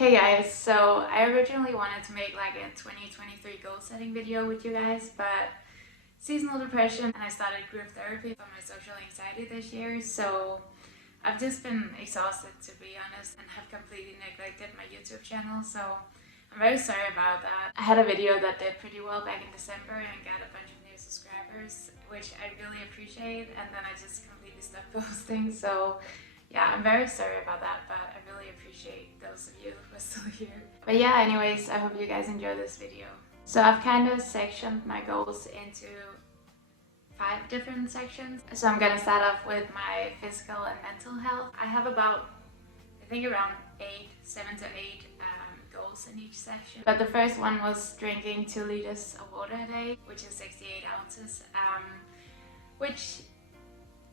Hey guys, so I originally wanted to make like a 2023 goal setting video with you guys, but seasonal depression and I started group therapy for my social anxiety this year, so I've just been exhausted to be honest and have completely neglected my YouTube channel, so I'm very sorry about that. I had a video that did pretty well back in December and got a bunch of new subscribers, which I really appreciate, and then I just completely stopped posting, so yeah, I'm very sorry about that, but I really appreciate those of you who are still here. But yeah, anyways, I hope you guys enjoy this video. So I've kind of sectioned my goals into 5 different sections. So I'm gonna start off with my physical and mental health. I have about, I think around 7 to 8 goals in each section. But the first one was drinking 2 liters of water a day, which is 68 ounces, which,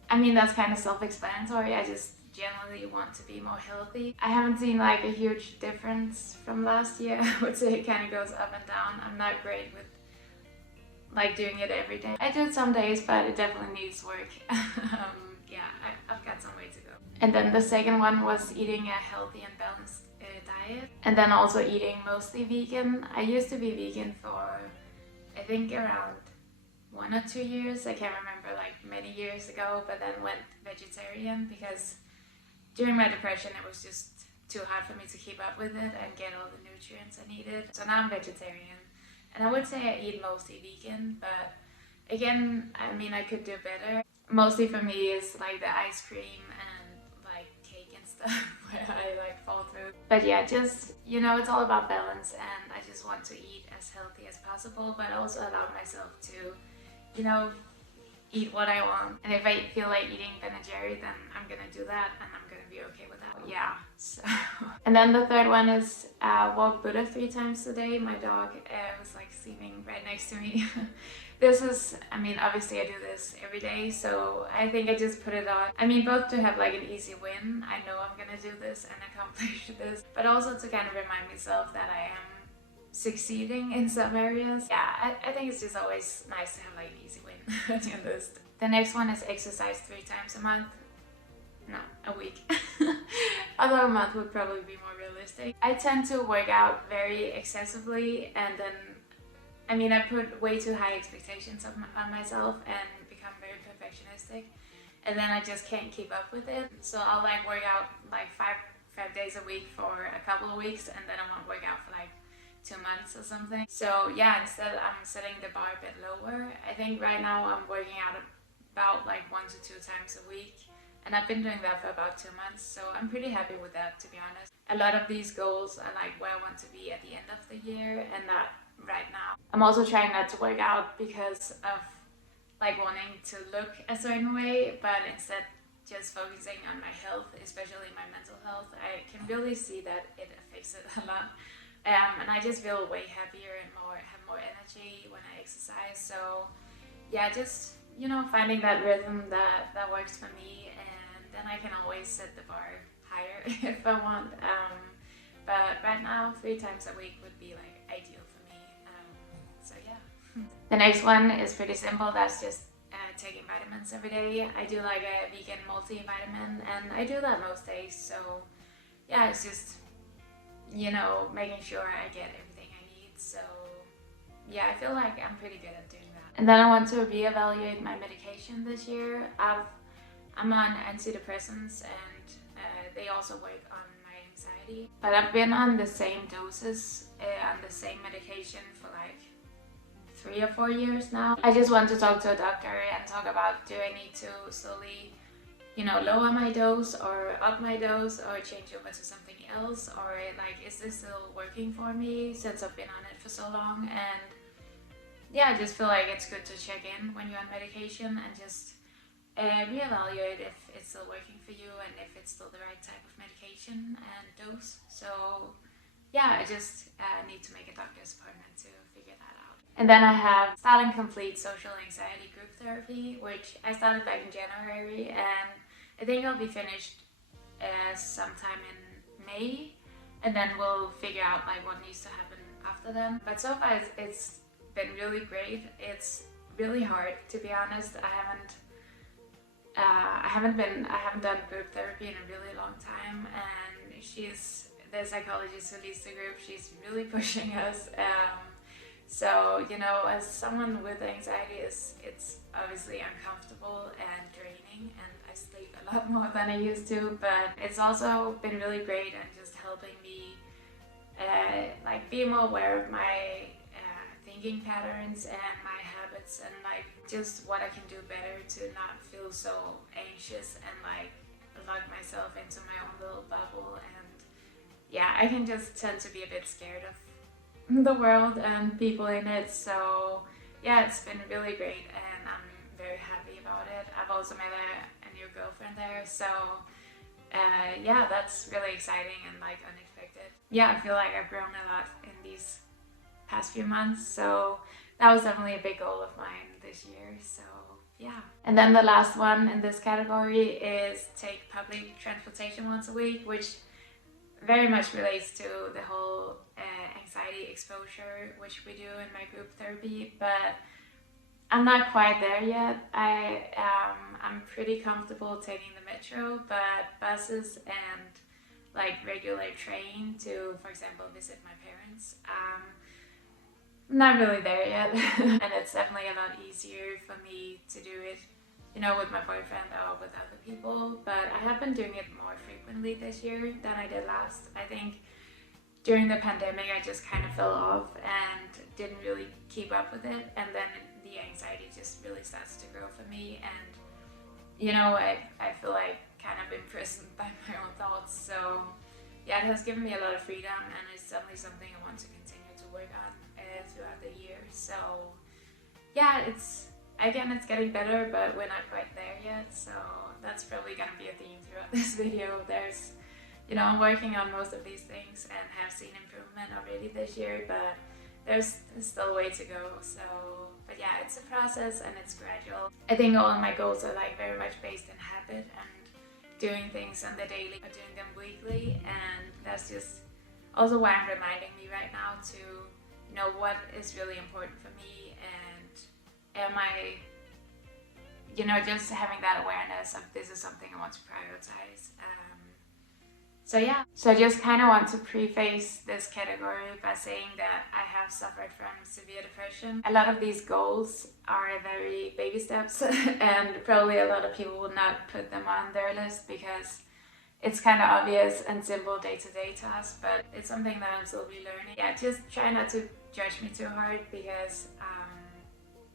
I mean, that's kind of self-explanatory. I just generally want to be more healthy. I haven't seen like a huge difference from last year. I would say it kind of goes up and down. I'm not great with like doing it every day. I do it some days, but it definitely needs work. Yeah, I've got some way to go. And then the second one was eating a healthy and balanced diet. And then also eating mostly vegan. I used to be vegan for, I think around 1 or 2 years. I can't remember, like many years ago, but then went vegetarian because during my depression it was just too hard for me to keep up with it and get all the nutrients I needed. So now I'm vegetarian, and I would say I eat mostly vegan, but again, I mean, I could do better. Mostly for me is like the ice cream and like cake and stuff where I like fall through. But yeah, just, you know, it's all about balance, and I just want to eat as healthy as possible, but also allow myself to, you know, eat what I want. And if I feel like eating Ben & Jerry, then I'm gonna do that, and I'm gonna be okay with that. Yeah, so. And then the third one is walk Buddha 3 times a day. My dog was like sleeping right next to me. This is, I mean, obviously I do this every day, so I think I just put it on. I mean, both to have like an easy win, I know I'm gonna do this and accomplish this, but also to kind of remind myself that I am succeeding in some areas. Yeah, I think it's just always nice to have like an easy win at the end of this. The next one is exercise 3 times a month. No, a week. Although a month would probably be more realistic. I tend to work out very excessively, and then, I mean, I put way too high expectations on myself and become very perfectionistic, and then I just can't keep up with it. So I'll like work out like five days a week for a couple of weeks, and then I won't work out for like 2 months or something. So yeah, instead I'm setting the bar a bit lower. I think right now I'm working out about like 1 to 2 times a week, and I've been doing that for about 2 months, so I'm pretty happy with that, to be honest. A lot of these goals are like where I want to be at the end of the year, and not right now. I'm also trying not to work out because of like wanting to look a certain way, but instead just focusing on my health, especially my mental health. I can really see that it affects it a lot. And I just feel way happier and have more energy when I exercise. So yeah, just, you know, finding that rhythm that works for me, and then I can always set the bar higher if I want. But right now 3 times a week would be like ideal for me. So yeah. The next one is pretty simple. That's just taking vitamins every day. I do like a vegan multivitamin, and I do that most days. So yeah, it's just, you know, making sure I get everything I need. So yeah, I feel like I'm pretty good at doing that. And then I want to reevaluate my medication this year. I'm on antidepressants, and they also work on my anxiety. But I've been on the same doses, on the same medication for like 3 or 4 years now. I just want to talk to a doctor and talk about, do I need to slowly, you know, lower my dose or up my dose or change over to something else, or like, is this still working for me since I've been on it for so long? And yeah, I just feel like it's good to check in when you're on medication and just reevaluate if it's still working for you and if it's still the right type of medication and dose. So yeah, I just need to make a doctor's appointment to figure that out. And then I have Start and Complete Social Anxiety Group Therapy, which I started back in January, and I think I'll be finished sometime in May, and then we'll figure out like what needs to happen after then. But so far it's been really great. It's really hard, to be honest. I haven't done group therapy in a really long time, and she's the psychologist who leads the group, she's really pushing us. So, you know, as someone with anxiety, it's obviously uncomfortable and draining, and I sleep a lot more than I used to, but it's also been really great and just helping me like be more aware of my thinking patterns and my habits, and like just what I can do better to not feel so anxious and like lock myself into my own little bubble. And yeah, I can just tend to be a bit scared of the world and people in it. So yeah, it's been really great and I'm very happy about it. I've also met a new girlfriend there, so yeah, that's really exciting and like unexpected. Yeah, I feel like I've grown a lot in these past few months, so that was definitely a big goal of mine this year. So yeah. And then the last one in this category is take public transportation once a week, which very much relates to the whole anxiety exposure, which we do in my group therapy, but I'm not quite there yet. I'm pretty comfortable taking the metro, but buses and like regular train to, for example, visit my parents, not really there yet. And it's definitely a lot easier for me to do it, you know, with my boyfriend or with other people. But I have been doing it more frequently this year than I did last. I think during the pandemic I just kind of fell off and didn't really keep up with it, and then the anxiety just really starts to grow for me, and you know, I feel like kind of imprisoned by my own thoughts. So yeah, it has given me a lot of freedom, and it's definitely something I want to continue to work on throughout the year. So yeah, it's getting better, but we're not quite there yet. So that's probably gonna be a theme throughout this video. There's, you know, I'm working on most of these things and have seen improvement already this year, but there's still a way to go. So, but yeah, it's a process and it's gradual. I think all of my goals are like very much based in habit and doing things on the daily or doing them weekly, and that's just also why I'm reminding me right now to, you know, what is really important for me, and am I, you know, just having that awareness of this is something I want to prioritize. So yeah, so I just kind of want to preface this category by saying that I have suffered from severe depression. A lot of these goals are very baby steps and probably a lot of people will not put them on their list because it's kind of obvious and simple day-to-day tasks, but it's something that I'm still relearning. Yeah, just try not to judge me too hard because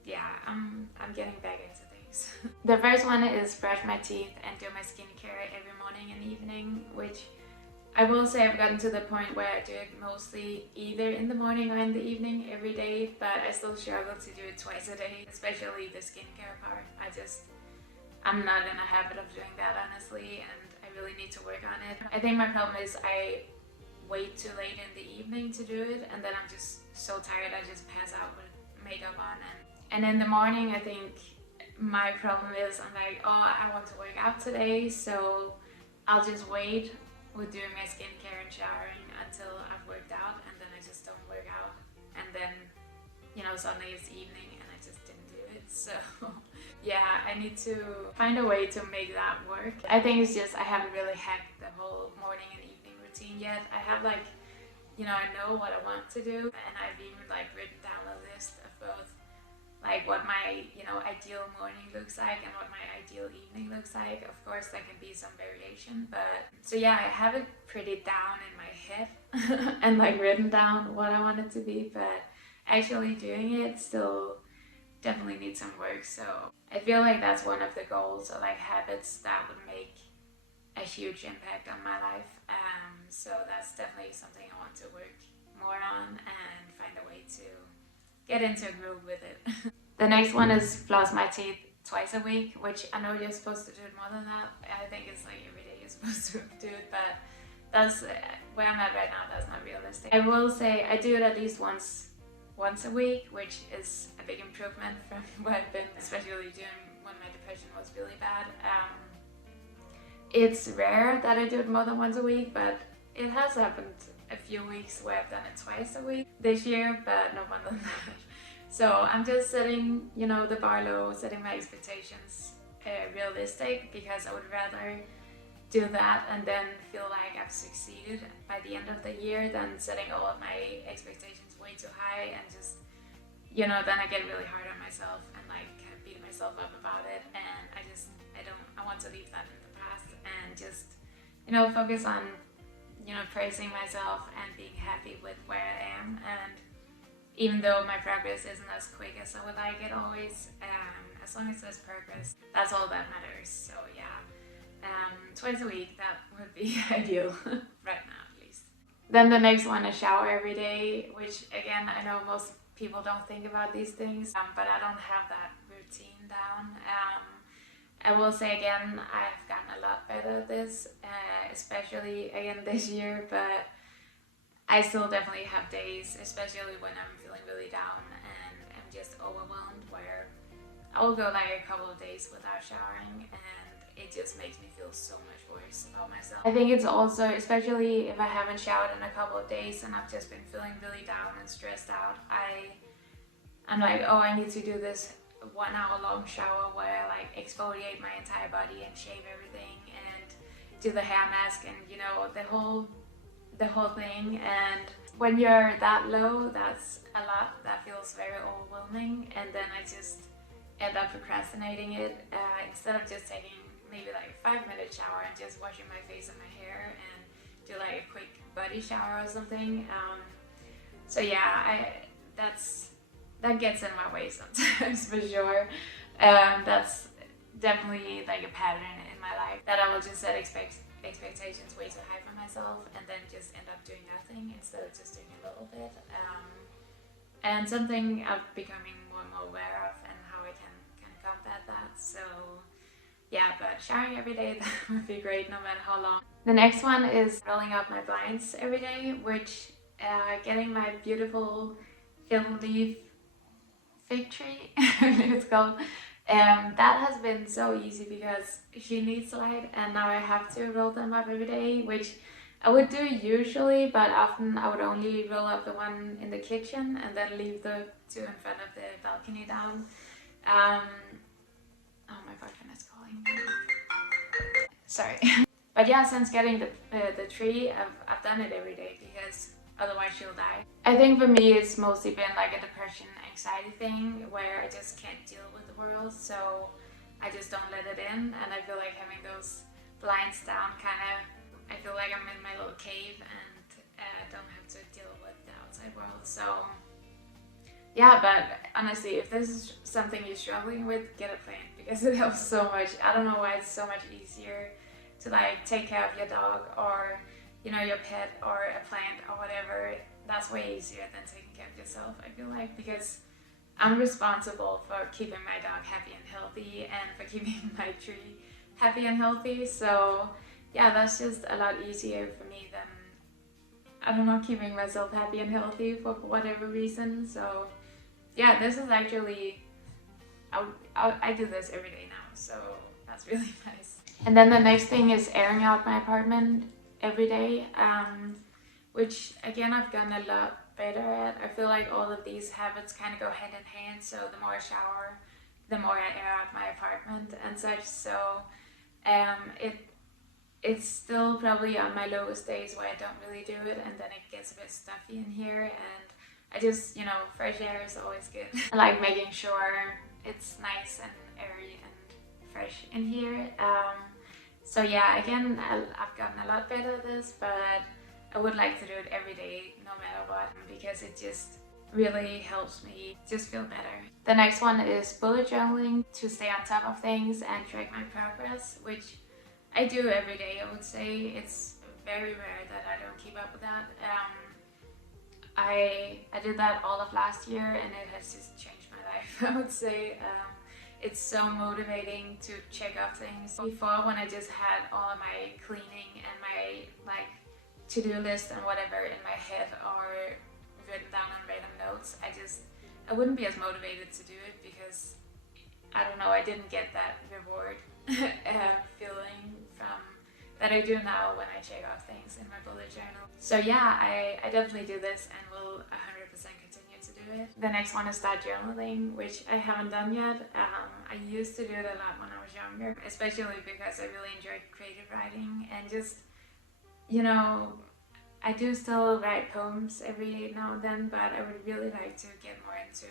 yeah, I'm getting back into things. The first one is brush my teeth and do my skincare every morning and evening, which I will say I've gotten to the point where I do it mostly either in the morning or in the evening every day, but I still struggle to do it twice a day, especially the skincare part. I'm not in a habit of doing that, honestly, and I really need to work on it. I think my problem is I wait too late in the evening to do it, and then I'm just so tired I just pass out with makeup on. And in the morning, I think my problem is I'm like, oh, I want to work out today, so I'll just wait with doing my skincare and showering until I've worked out, and then I just don't work out, and then, you know, suddenly it's evening and I just didn't do it. So yeah, I need to find a way to make that work. I think it's just I haven't really hacked the whole morning and evening routine yet. I have like, you know, I know what I want to do, and I've even like written down a list of both like what my, you know, ideal morning looks like and what my ideal evening looks like. Of course there can be some variation, but so yeah, I have it pretty down in my head and like written down what I want it to be, but actually doing it still definitely needs some work. So I feel like that's one of the goals, or like habits that would make a huge impact on my life. So that's definitely something I want to work more on and find a way to get into a groove with it. The next one is floss my teeth twice a week, which I know you're supposed to do it more than that. I think it's like every day you're supposed to do it, but that's where I'm at right now. That's not realistic. I will say I do it at least once a week, which is a big improvement from what I've been, especially doing when my depression was really bad. It's rare that I do it more than once a week, but it has happened a few weeks where I've done it twice a week this year, but no more than that. So I'm just setting, you know, the bar low, setting my expectations realistic, because I would rather do that and then feel like I've succeeded by the end of the year than setting all of my expectations way too high and just, you know, then I get really hard on myself and like kind of beat myself up about it. And I want to leave that in the past and just, you know, focus on, you know, praising myself and being happy with where I am. And even though my progress isn't as quick as I would like it always, as long as there's progress, that's all that matters. So yeah, twice a week, that would be ideal right now at least. Then the next one is shower every day, which again, I know most people don't think about these things, but I don't have that routine down. I will say again, I've gotten a lot better at this, especially again this year, but I still definitely have days, especially when I'm feeling really down and I'm just overwhelmed, where I will go like a couple of days without showering and it just makes me feel so much worse about myself. I think it's also, especially if I haven't showered in a couple of days and I've just been feeling really down and stressed out, I'm like, oh, I need to do this 1 hour long shower where I like exfoliate my entire body and shave everything and do the hair mask and, you know, the whole thing. And when you're that low, that's a lot. That feels very overwhelming, and then I just end up procrastinating it instead of just taking maybe like a 5-minute shower and just washing my face and my hair and do like a quick body shower or something. So yeah, that gets in my way sometimes for sure. That's definitely like a pattern in my life, that I will just set expectations way too high for myself and then just end up doing nothing instead of just doing a little bit. And something I'm becoming more and more aware of and how I can kind of combat that. So yeah, but showering every day, that would be great no matter how long. The next one is rolling out my blinds every day, which getting my beautiful film leaf fig tree, it's called. That has been so easy because she needs light and now I have to roll them up every day, which I would do usually, but often I would only roll up the one in the kitchen and then leave the two in front of the balcony down. Oh, my boyfriend is calling me. Sorry. But yeah, since getting the tree, I've done it every day because otherwise she'll die. I think for me it's mostly been like a depression, anxiety thing where I just can't deal with the world, so I just don't let it in, and I feel like having those blinds down I feel like I'm in my little cave and don't have to deal with the outside world. So yeah, but honestly, if this is something you're struggling with, get a plant because it helps so much. I don't know why it's so much easier to like take care of your dog or, you know, your pet or a plant or whatever. That's way easier than taking care of yourself, I feel like, because I'm responsible for keeping my dog happy and healthy and for keeping my tree happy and healthy. So yeah, that's just a lot easier for me than, I don't know, keeping myself happy and healthy for whatever reason. So yeah, this is actually, I do this every day now, so that's really nice. And then the next thing is airing out my apartment every day, which again I've gotten a lot better at. I feel like all of these habits kind of go hand in hand. So the more I shower, the more I air out my apartment and such. So it's still probably on my lowest days where I don't really do it, and then it gets a bit stuffy in here, and I just, you know, fresh air is always good. I like making sure it's nice and airy and fresh in here. So yeah, again, I've gotten a lot better at this, but I would like to do it every day, no matter what, because it just really helps me just feel better. The next one is bullet journaling to stay on top of things and track my progress, which I do every day, I would say. It's very rare that I don't keep up with that. I did that all of last year and it has just changed my life, I would say. It's so motivating to check off things. Before, when I just had all of my cleaning and my like to-do list and whatever in my head or written down on random notes, I wouldn't be as motivated to do it because, I don't know, I didn't get that reward feeling from that I do now when I check off things in my bullet journal. So yeah, I definitely do this and will 100% continue to do it. The next one is start journaling, which I haven't done yet. I used to do it a lot when I was younger, especially because I really enjoyed creative writing and just, you know, I do still write poems every now and then, but I would really like to get more into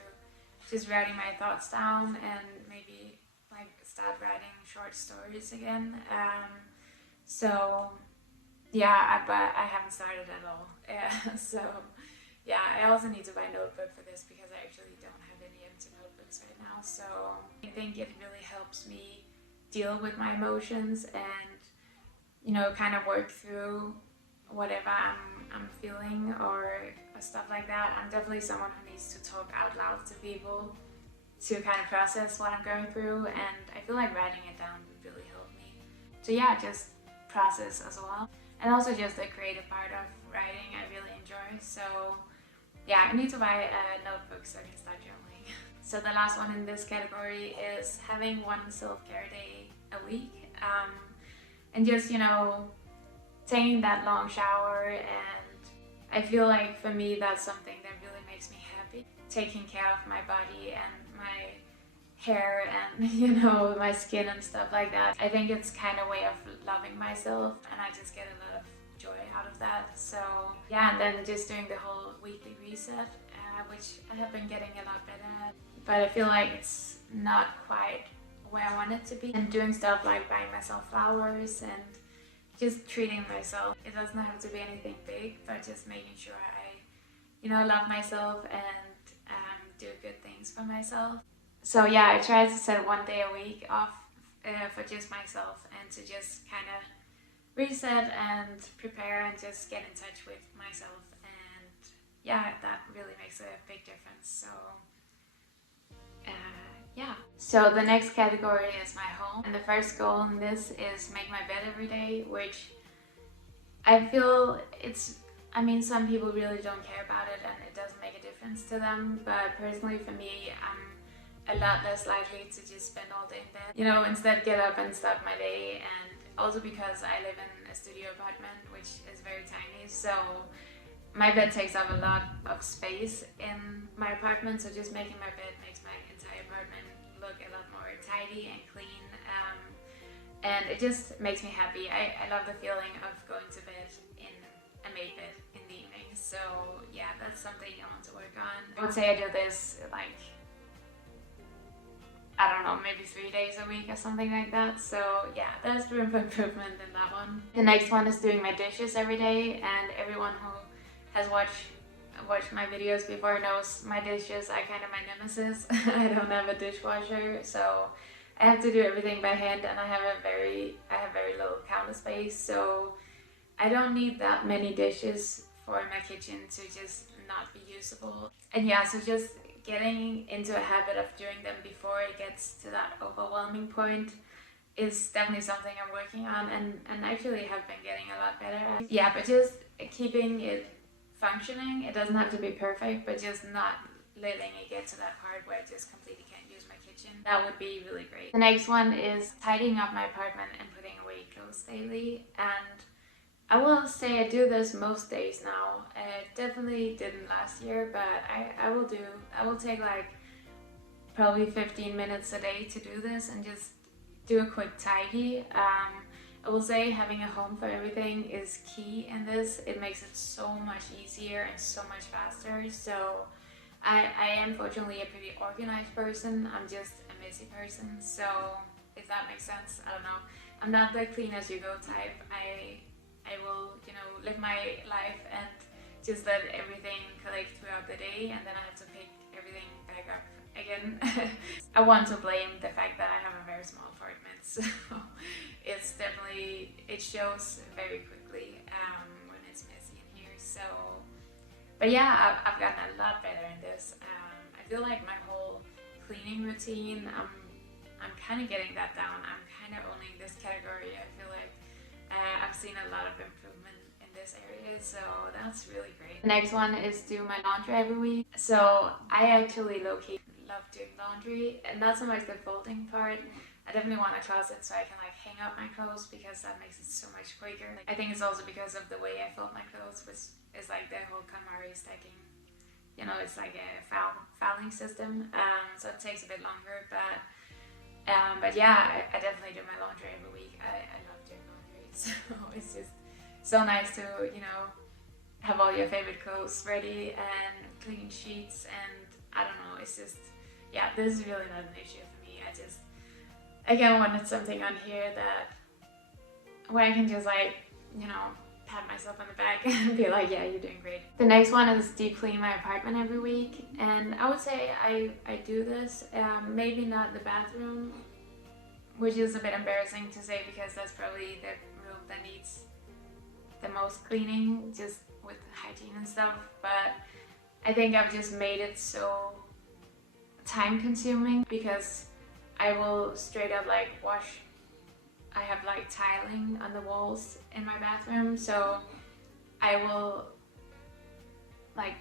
just writing my thoughts down and maybe like start writing short stories again. So yeah, but I haven't started at all. So yeah, I also need to buy a notebook for this because I actually don't have any empty notebooks right now. So I think it really helps me deal with my emotions and, you know, kind of work through whatever I'm feeling or stuff like that. I'm definitely someone who needs to talk out loud to people to kind of process what I'm going through, and I feel like writing it down would really help me. So yeah, just process as well. And also just the creative part of writing I really enjoy. So yeah, I need to buy a notebook so I can start journaling. So the last one in this category is having one self-care day a week. And just, you know, taking that long shower, and I feel like for me that's something that really makes me happy. Taking care of my body and my hair and, you know, my skin and stuff like that. I think it's kind of a way of loving myself, and I just get a lot of joy out of that. So yeah, and then just doing the whole weekly reset, which I have been getting a lot better at, but I feel like it's not quite where I want it to be. And doing stuff like buying myself flowers and just treating myself. It doesn't have to be anything big, but just making sure I, you know, love myself and do good things for myself. So yeah, I try to set one day a week off for just myself and to just kind of reset and prepare and just get in touch with myself. And yeah, that really makes a big difference. So yeah. So the next category is my home. And the first goal in this is make my bed every day, which I feel I mean, some people really don't care about it and it doesn't make a difference to them. But personally for me, I'm a lot less likely to just spend all day in bed. You know, instead get up and start my day. And also because I live in a studio apartment, which is very tiny. So my bed takes up a lot of space in my apartment, so just making my bed makes my entire apartment look a lot more tidy and clean, and it just makes me happy. I love the feeling of going to bed in a made bed in the evening, so yeah, that's something I want to work on. I would say I do this like, I don't know, maybe 3 days a week or something like that. So yeah, there's room for improvement in that one. The next one is doing my dishes every day, and everyone who has watched my videos before knows my dishes are kind of my nemesis. I don't have a dishwasher, so I have to do everything by hand, and I have very little counter space, so I don't need that many dishes for my kitchen to just not be usable. And yeah, so just getting into a habit of doing them before it gets to that overwhelming point is definitely something I'm working on, and actually have been getting a lot better at. Yeah, but just keeping it functioning. It doesn't have to be perfect, but just not letting it get to that part where I just completely can't use my kitchen. That would be really great. The next one is tidying up my apartment and putting away clothes daily. And I will say I do this most days now. I definitely didn't last year, but I will take like probably 15 minutes a day to do this and just do a quick tidy. I will say having a home for everything is key in this. It makes it so much easier and so much faster. So I am fortunately a pretty organized person. I'm just a messy person. So if that makes sense, I don't know. I'm not the clean as you go type. I will, you know, live my life and just let everything collect throughout the day, and then I have to pick everything back up again. I want to blame the fact that I have a very small apartment, so it's definitely, it shows very quickly when it's messy in here. So, but yeah, I've gotten a lot better in this. I feel like my whole cleaning routine, I'm kind of getting that down. I'm kind of owning this category. I feel like I've seen a lot of improvement in this area, so that's really great. The next one is do my laundry every week. So I actually low-key love doing laundry, and not so much the folding part. I definitely want a closet so I can like hang up my clothes, because that makes it so much quicker. I think it's also because of the way I fold my clothes, which is like the whole KonMari stacking you know, it's like a fouling system, so it takes a bit longer, but yeah, I definitely do my laundry every week. I love doing laundry, so it's just so nice to, you know, have all your favorite clothes ready and clean sheets, and I don't know, it's just, yeah, this is really not an issue for me. I kind of wanted something on here that, where I can just like, you know, pat myself on the back and be like, yeah, you're doing great. The next one is deep clean my apartment every week, and I would say I do this, maybe not the bathroom, which is a bit embarrassing to say because that's probably the room that needs the most cleaning, just with hygiene and stuff, but I think I've just made it so time consuming because I will straight up like wash. I have like tiling on the walls in my bathroom, so I will like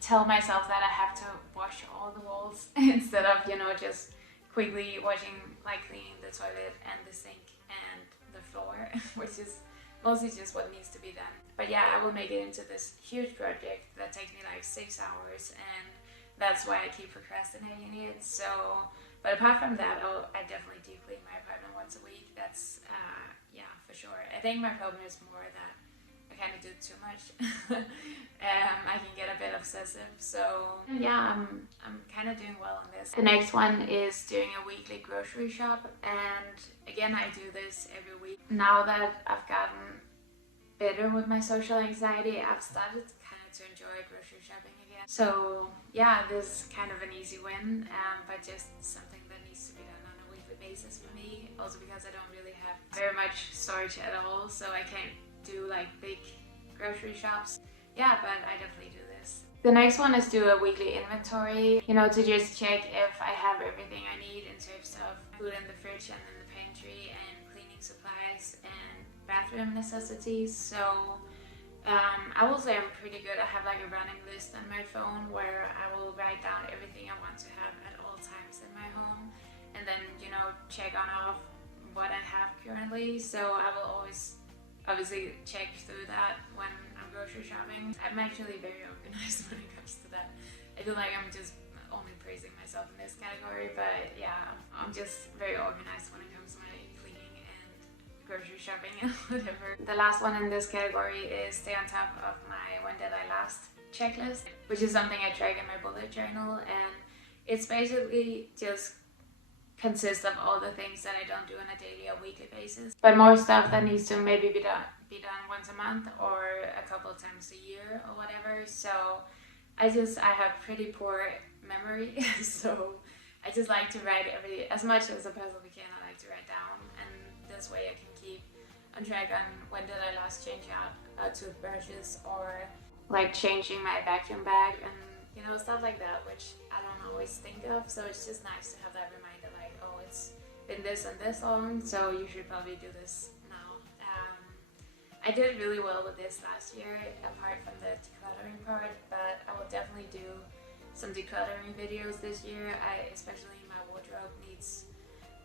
tell myself that I have to wash all the walls instead of, you know, just quickly washing, like cleaning the toilet and the sink and the floor, which is mostly just what needs to be done. But yeah, I will make it into this huge project that takes me like 6 hours, and that's why I keep procrastinating it. So, but apart from that, I definitely deep clean my apartment once a week. That's, yeah, for sure. I think my problem is more that I kind of do too much. I can get a bit obsessive. So yeah, I'm kind of doing well on this. The next one is doing a weekly grocery shop, and again, I do this every week. Now that I've gotten better with my social anxiety, I've started kind of to enjoy grocery shopping again. So yeah, this is kind of an easy win, but just something that needs to be done on a weekly basis for me. Also because I don't really have very much storage at all, so I can't do like big grocery shops. Yeah, but I definitely do this. The next one is do a weekly inventory, you know, to just check if I have everything I need in terms of food in the fridge and in the pantry and cleaning supplies and bathroom necessities. So I will say I'm pretty good. I have like a running list on my phone where I will write down everything I want to have at all times in my home, and then, you know, check on off what I have currently. So I will always obviously check through that when I'm grocery shopping. I'm actually very organized when it comes to that. I feel like I'm just only praising myself in this category, but yeah, I'm just very organized when it comes to my cleaning and grocery shopping and whatever. The last one in this category is stay on top of my when did I last checklist, which is something I track in my bullet journal, and it's basically just consists of all the things that I don't do on a daily or weekly basis, but more stuff that needs to maybe be done once a month or a couple of times a year or whatever. So I have pretty poor memory, so I just like to write as much as I possibly can. I like to write down, and this way I can keep on track on when did I last change out toothbrushes, or like changing my vacuum bag, and you know, stuff like that, which I don't always think of. So it's just nice to have that reminder, like, oh, it's been this and this long, so you should probably do this now. I did really well with this last year, apart from the decluttering part, but I will definitely do some decluttering videos this year. Especially my wardrobe needs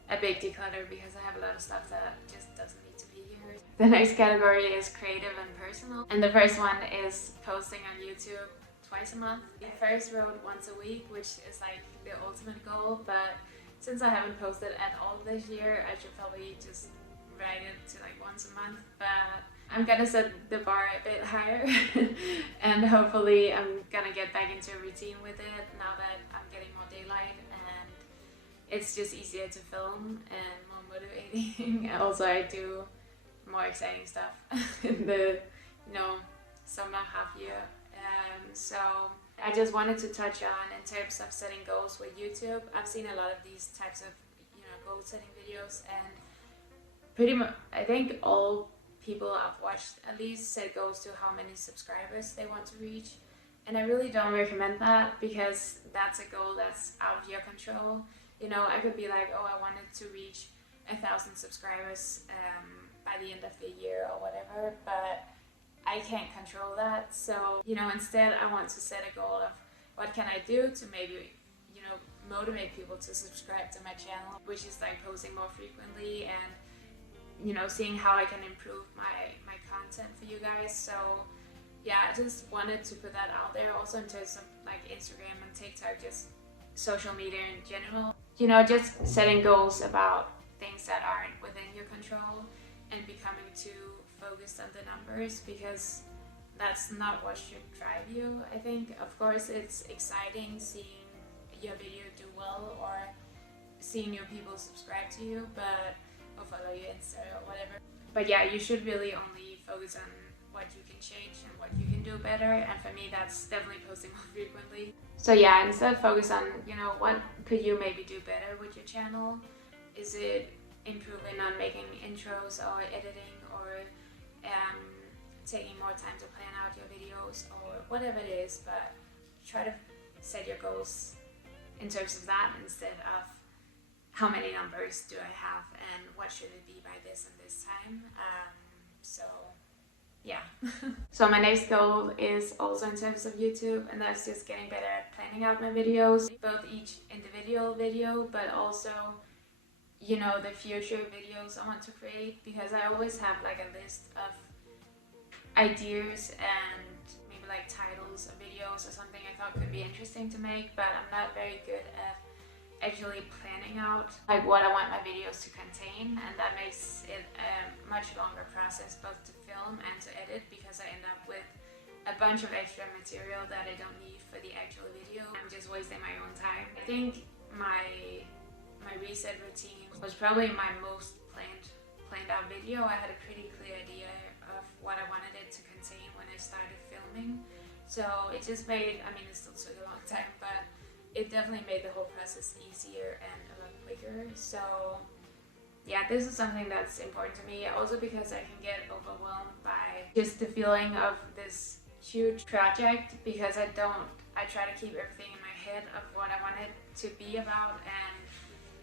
a big declutter because I have a lot of stuff that just doesn't need to be here. The next category is creative and personal, and the first one is posting on YouTube twice a month. I first wrote once a week, which is like the ultimate goal, but since I haven't posted at all this year, I should probably just write it to like once a month. But I'm gonna set the bar a bit higher and hopefully I'm gonna get back into a routine with it now that I'm getting more daylight, and it's just easier to film and more motivating. Also, I do more exciting stuff in the, you know, summer half year. So I just wanted to touch on, in terms of setting goals with YouTube, I've seen a lot of these types of, you know, goal setting videos, and pretty much I think all people I've watched at least set goals to how many subscribers they want to reach, and I really don't recommend that because that's a goal that's out of your control. You know, I could be like, oh, I wanted to reach 1,000 subscribers by the end of the year or whatever, but I can't control that. So, you know, instead I want to set a goal of what can I do to maybe, you know, motivate people to subscribe to my channel, which is like posting more frequently and, you know, seeing how I can improve my content for you guys. So yeah, I just wanted to put that out there also in terms of like Instagram and TikTok, just social media in general. You know, just setting goals about things that aren't within your control and becoming too focused on the numbers, because that's not what should drive you, I think. Of course, it's exciting seeing your video do well or seeing new people subscribe to you, but or follow you Insta or whatever. But yeah, you should really only focus on what you can change and what you can do better. And for me, that's definitely posting more frequently. So yeah, instead focus on, you know, what could you maybe do better with your channel? Is it improving on making intros or editing, or taking more time to plan out your videos, or whatever it is? But try to set your goals in terms of that instead of how many numbers do I have and what should it be by this and this time. So yeah. So my next goal is also in terms of YouTube, and that's just getting better at planning out my videos, both each individual video, but also, you know, the future videos I want to create, because I always have like a list of ideas and maybe like titles of videos or something I thought could be interesting to make, but I'm not very good at actually planning out like what I want my videos to contain, and that makes it a much longer process both to film and to edit, because I end up with a bunch of extra material that I don't need for the actual video. I'm just wasting my own time. I think my reset routine was probably my most planned out video. I had a pretty clear idea of what I wanted it to contain when I started filming, so it just made, I mean, it still took a long time, but it definitely made the whole process easier and a lot quicker. So yeah, this is something that's important to me, also because I can get overwhelmed by just the feeling of this huge project, because I try to keep everything in my head of what I want it to be about, and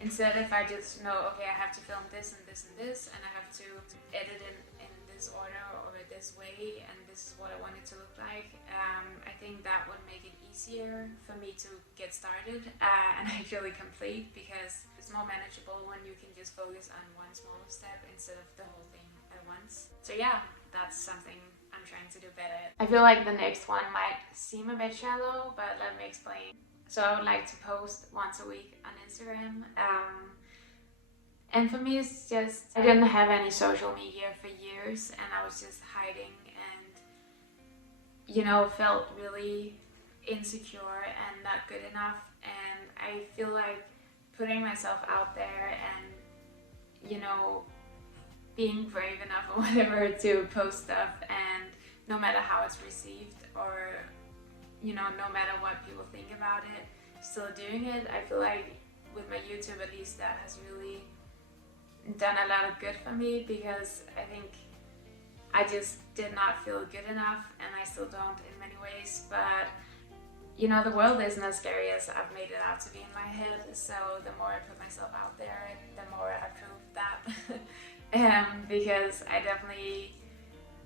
instead if I just know, okay, I have to film this and this and this, and I have to edit in this order or this way, and this is what I want it to look like, I think that would make it easier for me to get started and actually complete, because it's more manageable when you can just focus on one small step instead of the whole thing at once. So yeah, that's something I'm trying to do better. I feel like the next one might seem a bit shallow, but let me explain. So I would like to post once a week on Instagram. And for me, it's just, I didn't have any social media for years, and I was just hiding and, you know, felt really insecure and not good enough. And I feel like putting myself out there and, you know, being brave enough or whatever to post stuff, and no matter how it's received, or, you know, no matter what people think about it, still doing it. I feel like with my YouTube, at least, that has really done a lot of good for me, because I think I just did not feel good enough, and I still don't in many ways. But you know, the world isn't as scary as I've made it out to be in my head, so the more I put myself out there, the more I prove that. Because I definitely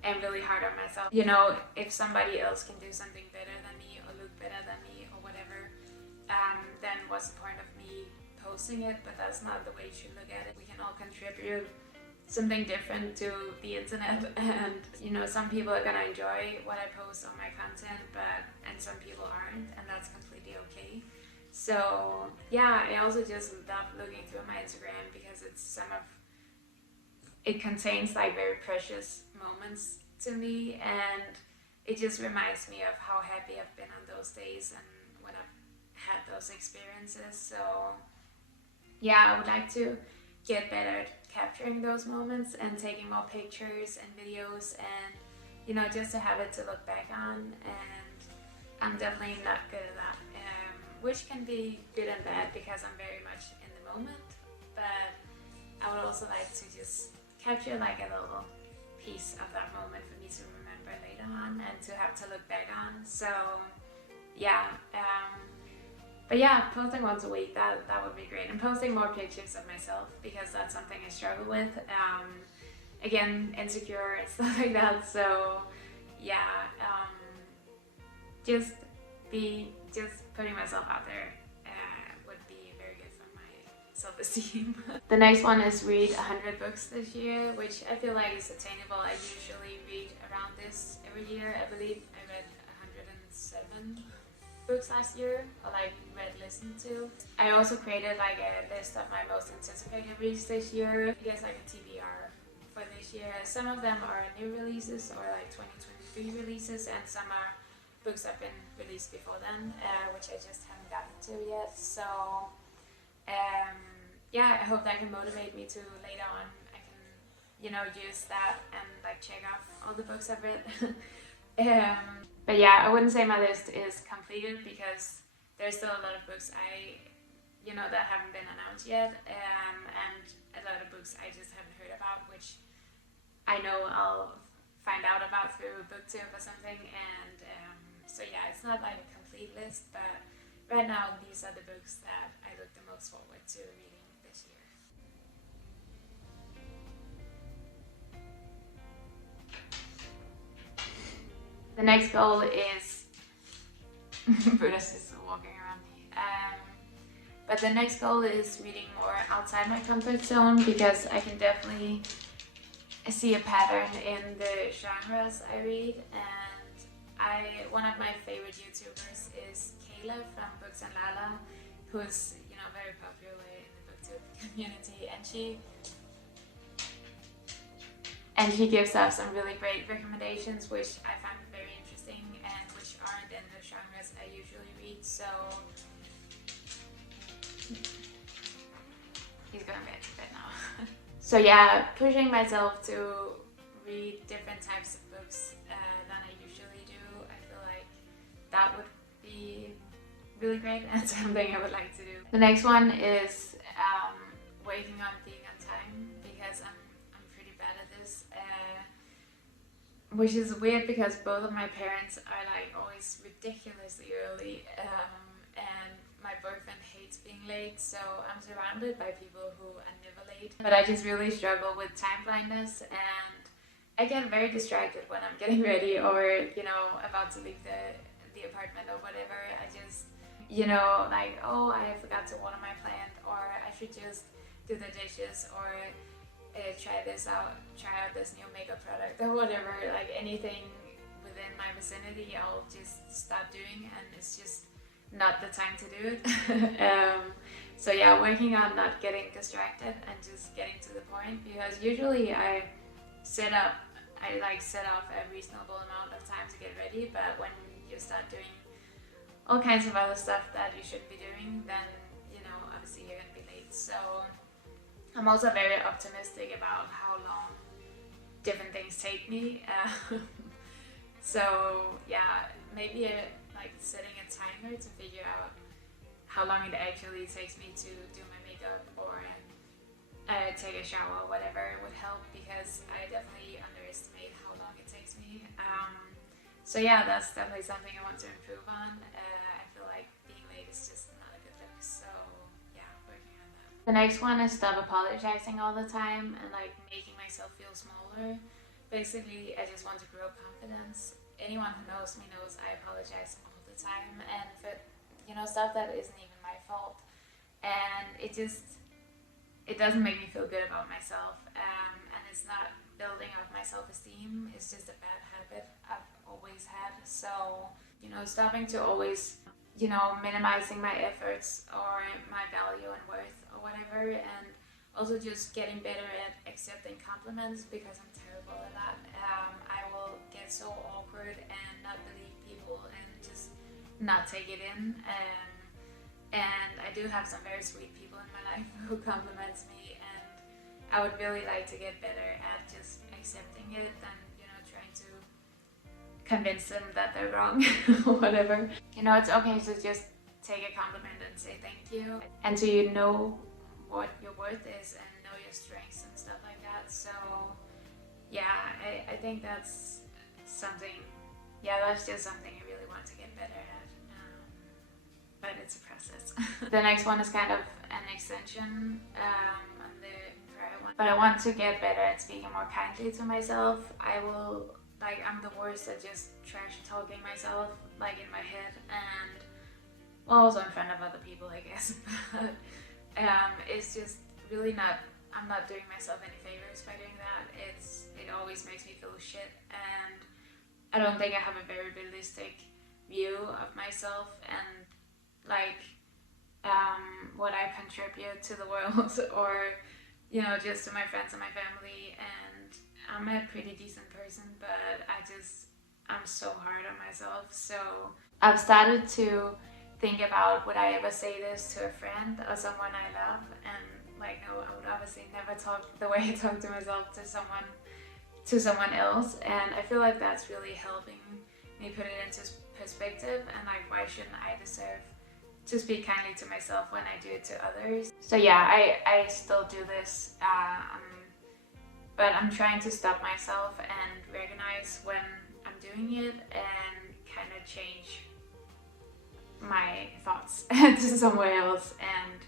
am really hard on myself. You know, if somebody else can do something better than me or look better than me or whatever, then what's the point of me posting it? But that's not the way you should look at it. We can all contribute something different to the internet, and you know, some people are gonna enjoy what I post on my content, and some people aren't, and that's completely okay. So yeah, I also just love looking through my Instagram, because it contains like very precious moments to me, and it just reminds me of how happy I've been on those days and when I've had those experiences. So yeah, I would like to get better at capturing those moments and taking more pictures and videos, and you know, just to have it to look back on. And I'm definitely not good at that, which can be good and bad, because I'm very much in the moment, but I would also like to just capture like a little piece of that moment for me to remember later on and to have to look back on. So yeah, but yeah, posting once a week, that would be great. And posting more pictures of myself, because that's something I struggle with. Again, insecure and stuff like that. So yeah, just putting myself out there would be very good for my self-esteem. The next one is read 100 books this year, which I feel like is attainable. I usually read around this every year. I believe I read 107 books last year, or like read, listened to. I also created like a list of my most anticipated reads this year. I guess like a TBR for this year. Some of them are new releases or like 2023 releases, and some are books that have been released before then, which I just haven't gotten to yet. So yeah, I hope that can motivate me to later on I can, you know, use that and like check off all the books I've read. But yeah, I wouldn't say my list is completed because there's still a lot of books that haven't been announced yet, and a lot of books I just haven't heard about, which I know I'll find out about through BookTube or something. And so yeah, it's not like a complete list, but right now these are the books that I look the most forward to reading this year. The next goal is Buddha's just walking around me. But the next goal is reading more outside my comfort zone, because I can definitely see a pattern in the genres I read. And one of my favorite YouTubers is Kayla from Books and Lala, who's very popular in the BookTube community, and she gives us some really great recommendations, which I find very interesting and which aren't in the genres I usually read. So he's going back to bed now. So yeah, pushing myself to read different types of books than I usually do, I feel like that would be really great and something I would like to do. The next one is waking up being on time, because I'm pretty bad at this, which is weird because both of my parents are like always ridiculously early, and my boyfriend hates being late, so I'm surrounded by people who are never late. But I just really struggle with time blindness, and I get very distracted when I'm getting ready or about to leave the apartment or whatever. I just like, oh, I forgot to water my plant, or I should just do the dishes, or try out this new makeup product or whatever. Like anything within my vicinity, I'll just stop doing, and it's just not the time to do it. So yeah, working on not getting distracted and just getting to the point, because usually I set off a reasonable amount of time to get ready, but when you start doing all kinds of other stuff that you shouldn't be doing, then obviously you're gonna be late. So I'm also very optimistic about how long different things take me. So yeah, maybe like setting a timer to figure out how long it actually takes me to do my makeup or take a shower or whatever would help, because I definitely underestimate how long it takes me. So yeah, that's definitely something I want to improve on. I feel like being late is just not a good look, so yeah, working on that. The next one is stop apologizing all the time and like making myself feel smaller. Basically, I just want to grow confidence. Anyone who knows me knows I apologize all the time, and for stuff that isn't even my fault, and it doesn't make me feel good about myself, and it's not building up my self-esteem. It's just a bad habit I've always had. So stopping to always minimizing my efforts or my value and worth or whatever, and also just getting better at accepting compliments, because I'm terrible at that. I will get so awkward and not believe people and just not take it in. And I do have some very sweet people in my life who compliments me, and I would really like to get better at just accepting it than trying to convince them that they're wrong or whatever. It's okay to just take a compliment and say thank you, and so what your worth is and know your strengths and stuff like that. So yeah, I think that's just something I really want to get better at, but it's a process. The next one is kind of an extension on the prior one, but I want to get better at speaking more kindly to myself. I'm the worst at just trash talking myself, like in my head, and also in front of other people, I guess. It's just really not, I'm not doing myself any favors by doing that. It always makes me feel shit, and I don't think I have a very realistic view of myself and like what I contribute to the world or just to my friends and my family. And I'm a pretty decent person, but I'm so hard on myself. So I've started to think about, would I ever say this to a friend or someone I love? And like, no, I would obviously never talk the way I talk to myself to someone else. And I feel like that's really helping me put it into perspective, and like, why shouldn't I deserve to speak kindly to myself when I do it to others? So yeah, I still do this, but I'm trying to stop myself and recognize when I'm doing it and kind of change my thoughts to somewhere else and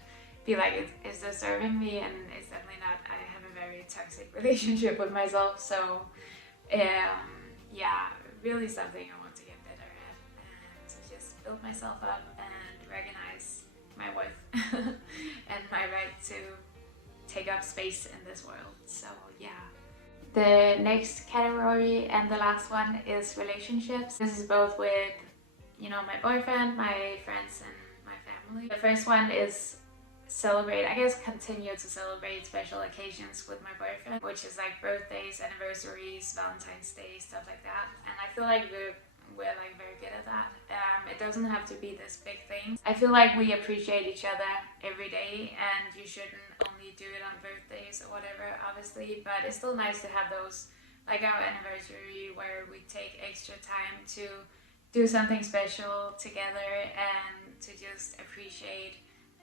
be like, is this serving me? And it's definitely not. I have a very toxic relationship with myself, so yeah, really something I want to get better at, and to just build myself up and recognize my worth and my right to take up space in this world. So yeah. The next category and the last one is relationships. This is both with my boyfriend, my friends, and my family. The first one is continue to celebrate special occasions with my boyfriend, which is like birthdays, anniversaries, Valentine's Day, stuff like that. And I feel like we're like very good at that. It doesn't have to be this big thing. I feel like we appreciate each other every day, and you shouldn't only do it on birthdays or whatever, obviously, but it's still nice to have those, like our anniversary, where we take extra time to do something special together and to just appreciate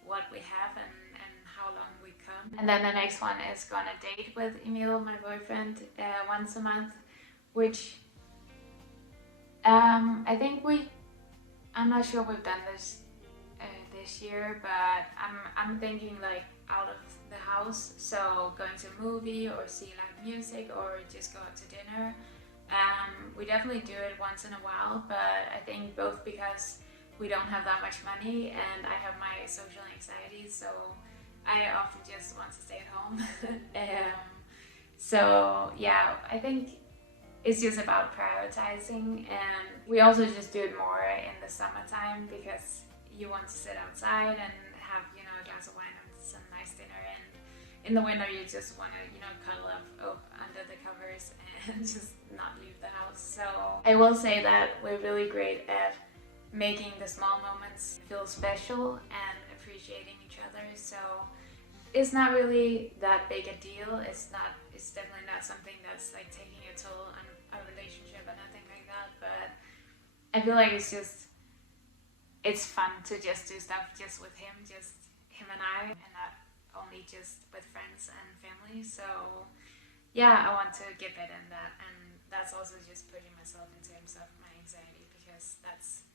what we have and how long we come. And then the next one is going to date with Emil, my boyfriend, once a month, which I think I'm not sure we've done this this year, but I'm thinking like out of the house, so going to a movie or see live music or just go out to dinner. We definitely do it once in a while, but I think both because we don't have that much money and I have my social anxiety, so I often just want to stay at home. So yeah, I think it's just about prioritizing, and we also just do it more in the summertime because you want to sit outside and have a glass of wine and some nice dinner, and in the winter you just want to cuddle up under the covers and just not leave the house. So I will say that we're really great at making the small moments feel special and appreciating each other. So it's not really that big a deal. It's definitely not something that's like taking a toll on a relationship or nothing like that, but I feel like it's fun to just do stuff just with him and I, and not only just with friends and family. So yeah, I want to get better in that, and that's also just putting myself in terms of my anxiety, because that's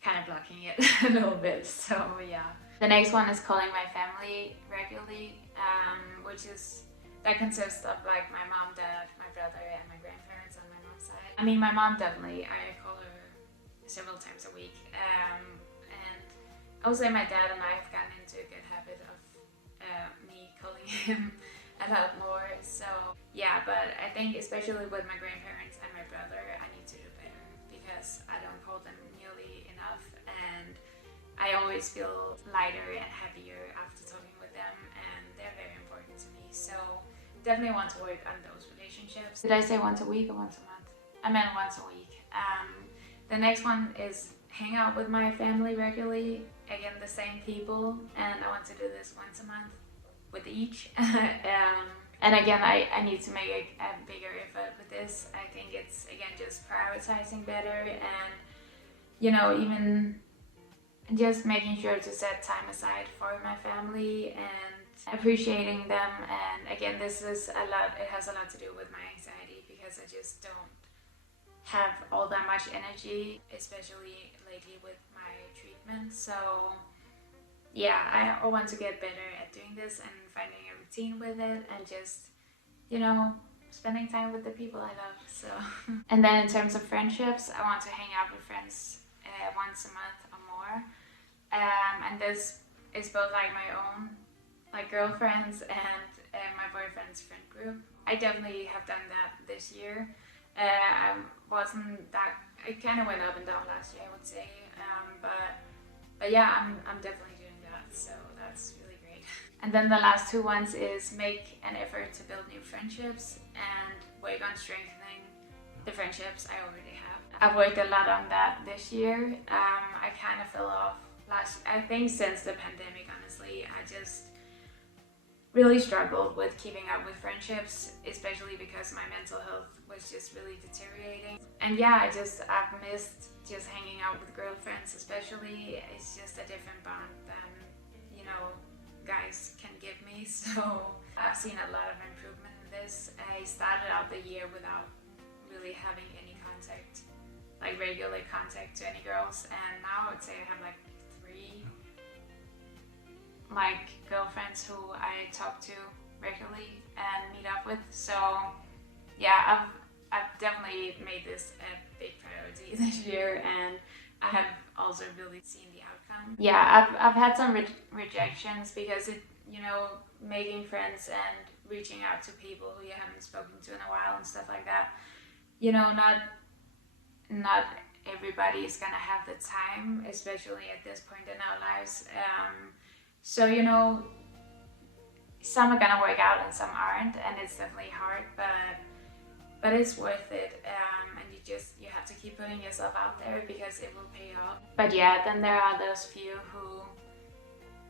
kind of blocking it a little bit. So yeah. The next one is calling my family regularly, that consists of like my mom, dad, my brother, and my grandparents on my mom's side. I mean, my mom definitely, I call her several times a week, and I would say my dad and I have gotten into a good habit of me calling him a lot more. So yeah, but I think especially with my grandparents and my brother, I need to do better because I don't call them nearly enough, and I always feel lighter and happier after talking with them, and they're very important to me. So definitely want to work on those relationships. Did I say once a week or once a month? I meant once a week. The next one is hang out with my family regularly. Again, the same people, and I want to do this once a month with each. And again, I need to make a bigger effort with this. I think it's, again, just prioritizing better, and even just making sure to set time aside for my family and appreciating them. And again, this is a lot, it has a lot to do with my anxiety, because I just don't have all that much energy, especially lately with my treatment. So yeah, I want to get better at doing this and finding a routine with it, and just spending time with the people I love. So and then in terms of friendships, I want to hang out with friends once a month or more, and this is both like my own like girlfriends and my boyfriend's friend group. I definitely have done that this year. I wasn't that. It kind of went up and down last year, I would say. But yeah, I'm definitely doing that. So that's really great. And then the last two ones is make an effort to build new friendships and work on strengthening the friendships I already have. I've worked a lot on that this year. I kind of fell off I think since the pandemic, honestly. I just really struggled with keeping up with friendships, especially because my mental health was just really deteriorating. And yeah, I've missed just hanging out with girlfriends, especially. It's just a different bond than, you know, guys can give me. So I've seen a lot of improvement in this. I started out the year without really having any contact, like regular contact to any girls, and now I would say I have like 3 like girlfriends who I talk to regularly and meet up with. So yeah, I've definitely made this a big priority this year, and I have also really seen the outcome. Yeah, I've had some rejections because it, you know, making friends and reaching out to people who you haven't spoken to in a while and stuff like that. You know, not everybody is gonna have the time, especially at this point in our lives. So, you know, some are gonna work out and some aren't, and it's definitely hard, but it's worth it. And you have to keep putting yourself out there because it will pay off. But yeah, then there are those few who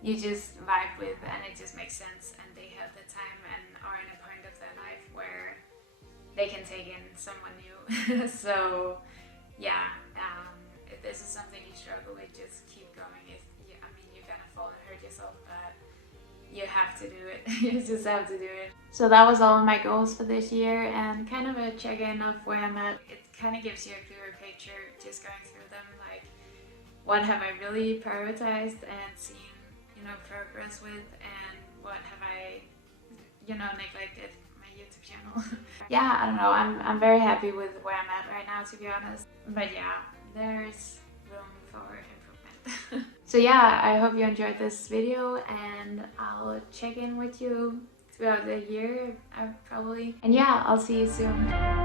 you just vibe with and it just makes sense, and they have the time and are in a point of their life where they can take in someone new. So yeah, if this is something you struggle with, just keep going. You're gonna fall and hurt yourself, but you have to do it. You just have to do it. So that was all of my goals for this year, and kind of a check-in of where I'm at. It kind of gives you a clearer picture just going through them, like what have I really prioritized and seen, you know, progress with, and what have I, you know, neglected. YouTube channel. Yeah, I don't know, I'm very happy with where I'm at right now, to be honest. But yeah, there's room for improvement. So yeah, I hope you enjoyed this video, and I'll check in with you throughout the year, probably. And yeah, I'll see you soon.